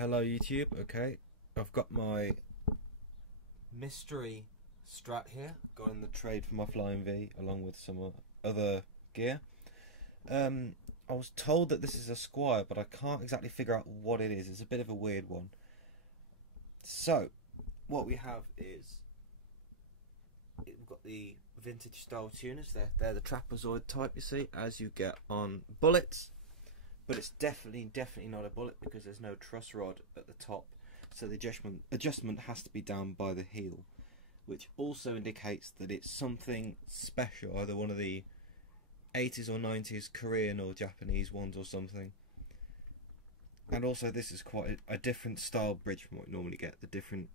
Hello YouTube. Okay, I've got my mystery Strat here, got in the trade for my Flying V along with some other gear. I was told that this is a Squier, but I can't exactly figure out what it is. It's a bit of a weird one. So what we have is we've got the vintage style tuners. They're the trapezoid type, you see, as you get on bullets. But it's definitely not a bullet because there's no truss rod at the top, so the adjustment has to be down by the heel, which also indicates that it's something special, either one of the 80s or 90s Korean or Japanese ones or something. And also this is quite a different style bridge from what you normally get. The different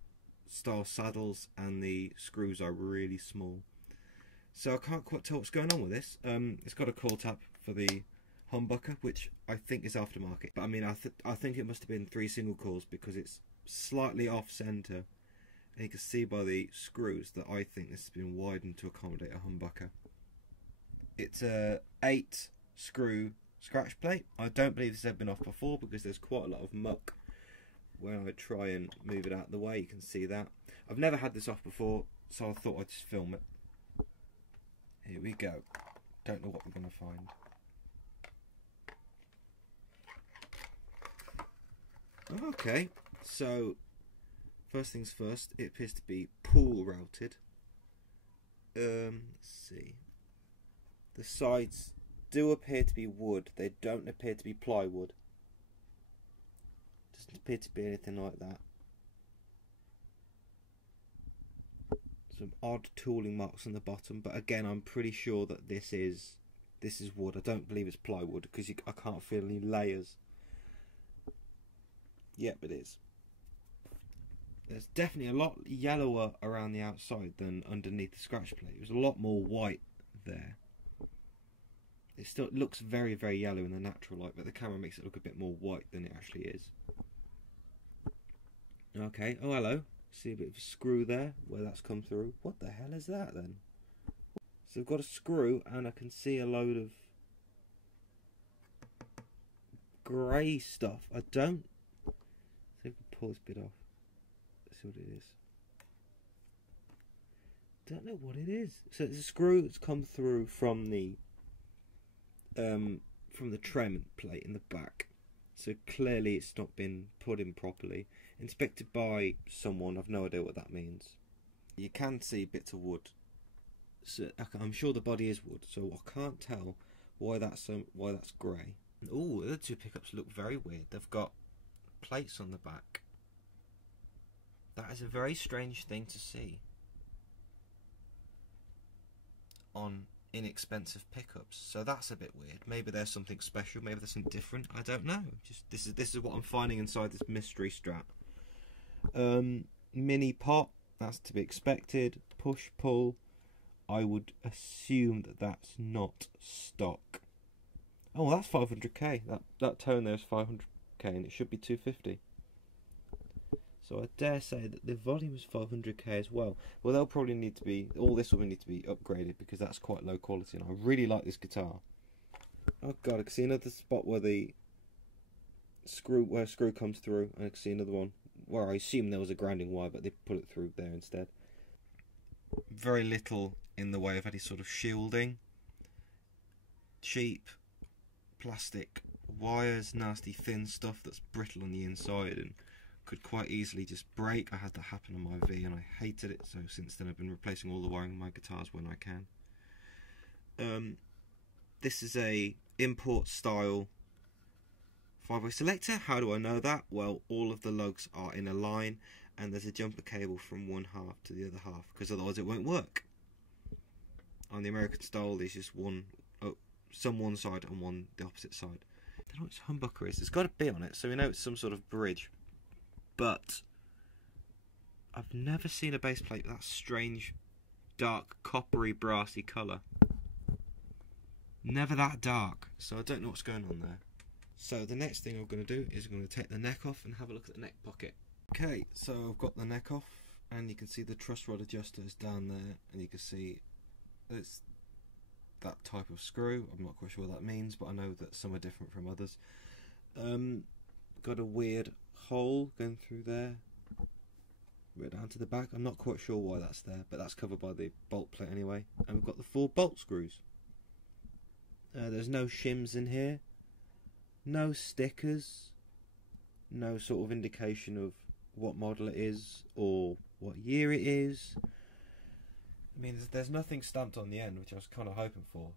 style saddles and the screws are really small, so I can't quite tell what's going on with this. It's got a coil tap for the Humbucker, which I think is aftermarket, but I mean I think it must have been 3 single coils because it's slightly off center, and you can see by the screws that I think this has been widened to accommodate a Humbucker. It's a 8 screw scratch plate. I don't believe this has ever been off before because there's quite a lot of muck when I try and move it out of the way. You can see that I've never had this off before, so I thought I'd just film it. Here we go. Don't know what we're going to find. Okay, so first things first, it appears to be pool routed. Let's see. The sides do appear to be wood. They don't appear to be plywood. Doesn't appear to be anything like that. Some odd tooling marks on the bottom, but again, I'm pretty sure that this is wood. I don't believe it's plywood because I can't feel any layers. Yep, it is. There's definitely a lot yellower around the outside than underneath the scratch plate. It was a lot more white there. It still looks very, very yellow in the natural light, but the camera makes it look a bit more white than it actually is. Okay, oh hello. See a bit of a screw there, where that's come through. What the hell is that then? So I've got a screw, and I can see a load of grey stuff. I don't... See if I can pull this bit off. Let's see what it is. Don't know what it is. So it's a screw that's come through from the trem plate in the back. So clearly it's not been put in properly. Inspected by someone. I've no idea what that means. You can see bits of wood. So I'm sure the body is wood. So I can't tell why that's grey. Oh, the other two pickups look very weird. They've got plates on the back. That is a very strange thing to see on inexpensive pickups. So that's a bit weird. Maybe there's something special. Maybe there's something different. I don't know. Just this is what I'm finding inside this mystery Strat. Mini pot. That's to be expected. Push pull. I would assume that that's not stock. Oh, that's 500k. That tone there is 500k, and it should be 250. So I dare say that the volume is 500k as well. Well, they'll probably need to be, all this will need to be upgraded because that's quite low quality, and I really like this guitar. Oh god, I can see another spot where the screw comes through, and I can see another one where I assume there was a grounding wire, but they put it through there instead. Very little in the way of any sort of shielding. Cheap plastic wires, nasty thin stuff that's brittle on the inside and could quite easily just break. I had that happen on my V and I hated it, so since then I've been replacing all the wiring in my guitars when I can. This is a import style 5-way selector. How do I know that? Well, all of the lugs are in a line and there's a jumper cable from one half to the other half, because otherwise it won't work. On the American style there's just some one side and one the opposite side. I don't know what this humbucker is. It's got a B on it, so we know it's some sort of bridge. But I've never seen a base plate with that strange, dark, coppery, brassy colour. Never that dark. So I don't know what's going on there. So the next thing I'm going to do is I'm going to take the neck off and have a look at the neck pocket. Okay, so I've got the neck off, and you can see the truss rod adjuster is down there, and you can see it's that type of screw. I'm not quite sure what that means, but I know that some are different from others. Got a weird hole going through there, right down to the back. I'm not quite sure why that's there, but that's covered by the bolt plate anyway. And we've got the 4 bolt screws. There's no shims in here, no stickers, no sort of indication of what model it is or what year it is. I mean, there's nothing stamped on the end, which I was kind of hoping for.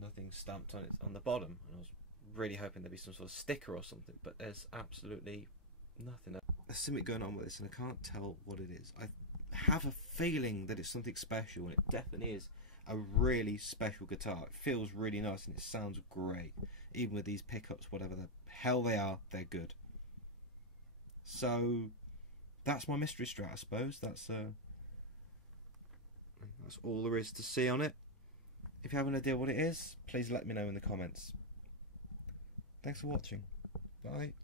Nothing stamped on it on the bottom. I was really hoping there'd be some sort of sticker or something, but there's absolutely nothing. There's something going on with this, and I can't tell what it is. I have a feeling that it's something special, and it definitely is a really special guitar. It feels really nice, and it sounds great. Even with these pickups, whatever the hell they are, they're good. So that's my mystery Strat, I suppose. That's all there is to see on it. If you have an idea what it is, please let me know in the comments. Thanks for watching. Bye.